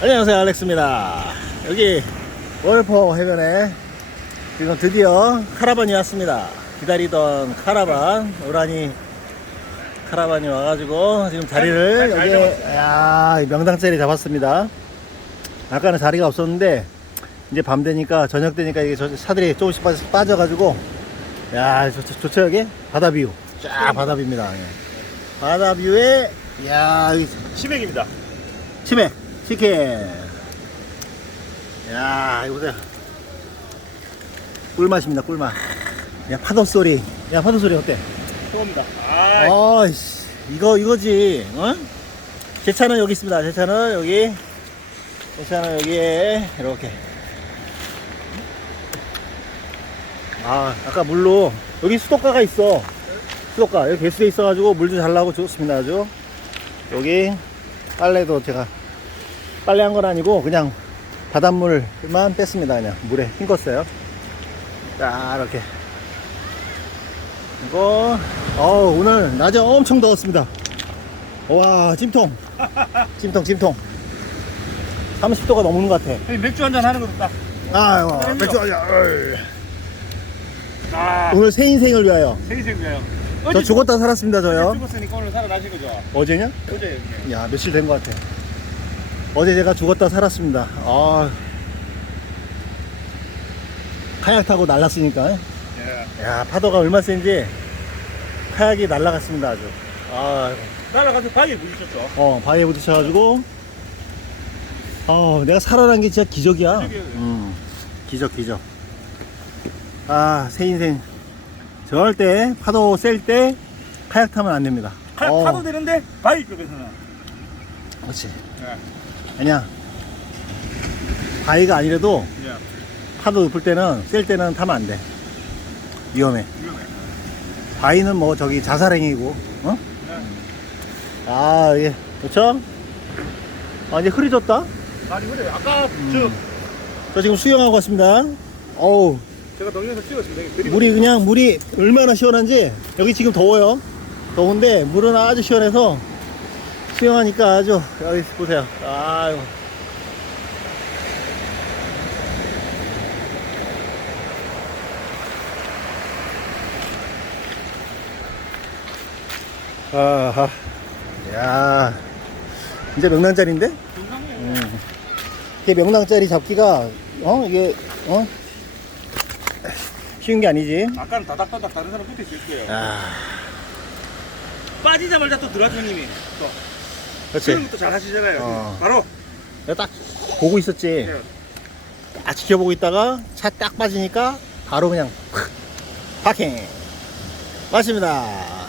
안녕하세요 알렉스입니다. 여기 월포 해변에 지금 드디어 카라반이 왔습니다. 기다리던 카라반 오라니 카라반이 와가지고 지금 자리를 잘 여기 야 명당 자리 잡았습니다. 아까는 자리가 없었는데 이제 밤 되니까 저녁 되니까 이게 저 차들이 조금씩 빠져, 빠져가지고 야 좋, 좋- 좋죠 여기? 바다 뷰. 쫙 바다 뷰입니다. 예. 바다 뷰에 야 여기 치맥입니다. 치맥 치킨. 야 이거 보세요 꿀맛입니다 꿀맛. 야 파도 소리. 야 파도 소리 어때? 처음입니다. 아, 어이씨 이거 이거지 어? 제 차는 여기 있습니다. 제 차는 여기. 제 차는 여기에 이렇게. 아 아까 물로 여기 수도가가 있어. 수도가. 여기 배수돼 있어가지고 물도 잘 나오고 좋습니다 아주. 여기 빨래도 제가 빨래한 건 아니고 그냥 바닷물만 뺐습니다 그냥 물에 헹궜어요 자 이렇게 이거 어 오늘 낮에 엄청 더웠습니다 와 찜통 찜통 찜통 30도가 넘는 것 같아 형님 맥주 한잔 하는 것도 딱. 아유 그럼요. 맥주 한잔. 아, 오늘 새 인생을 위하여 생생가요. 저 죽었다 살았습니다 저요 죽었으니까 오늘 살아나신 거죠. 어제냐? 어제 형님. 야 며칠 된 것 같아 어제 제가 죽었다 살았습니다 아 카약 타고 날랐으니까 예. 야 파도가 얼마 센지 카약이 날라갔습니다 아주 아, 날아가서 바위에 부딪혔죠. 어 바위에 부딪혀가지고 어 내가 살아난 게 진짜 기적이야 기적이에요. 음, 기적 기적 아 새 인생 절대 파도 셀 때 카약 타면 안 됩니다 카, 어, 파도 되는데 바위급에서는. 그렇지 예. 아니야 바위가 아니라도 예. 파도 높을 때는 셀 때는 타면 안 돼 위험해 위험해. 바위는 뭐 저기 자살행위고 어? 예. 아 이게 그렇죠? 아 이제 흐려졌다 아니 그래 아까 음. 저 지금 수영하고 왔습니다 어우 저 제가 동영상 찍었습니다. 형님. 그리고 물이 그냥 물이 얼마나 시원한지 여기 지금 더워요 더운데 물은 아주 시원해서 수영하니까 아주 여기 보세요 아유 아하 야 진짜 명랑짜리인데. 음. 이게 명랑짜리 잡기가 어 이게 어 쉬운 게 아니지 아까는 다닥다닥 다른 사람 붙어 있을 거예요. 아 빠지자마자 또 들어왔죠 형님이. 또 그렇지 것도 잘 하시잖아요. 어. 바로. 내가 딱 보고 있었지 예. 딱 지켜보고 있다가 차 딱 빠지니까 바로 그냥 팍 파킹 맞습니다